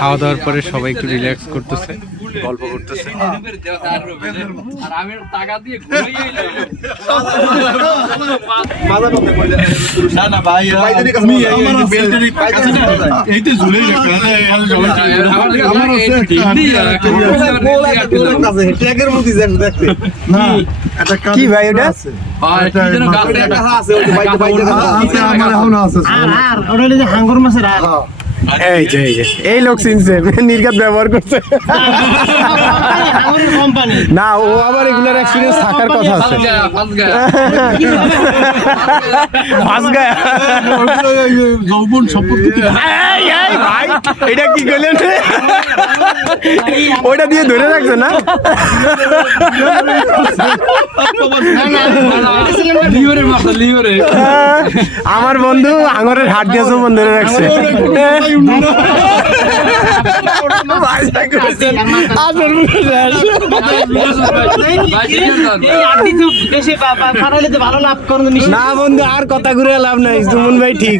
খাওয়া দাওয়ার পরে সবাই একটু রিল্যাক্স করতেছে, গল্প করতেছে। কি ভাই ওটা? হাঙ্গর মাছের এই যে এই লোক চিনছে, নির্ঘাত ব্যবহার করছে। না, ও আবার এগুলার এক্সপিরিয়েন্স থাকার কথা আছে। যৌবন সম্পর্কে ভাই এটা কি করলেন? ওইটা দিয়ে ধরে রাখছে না? আমার বন্ধু আঙরের হাট দিয়ে যৌবন ধরে রাখছে। না বন্ধু, আর কথা ঘুরে লাভ নাই, সুমন ভাই ঠিক।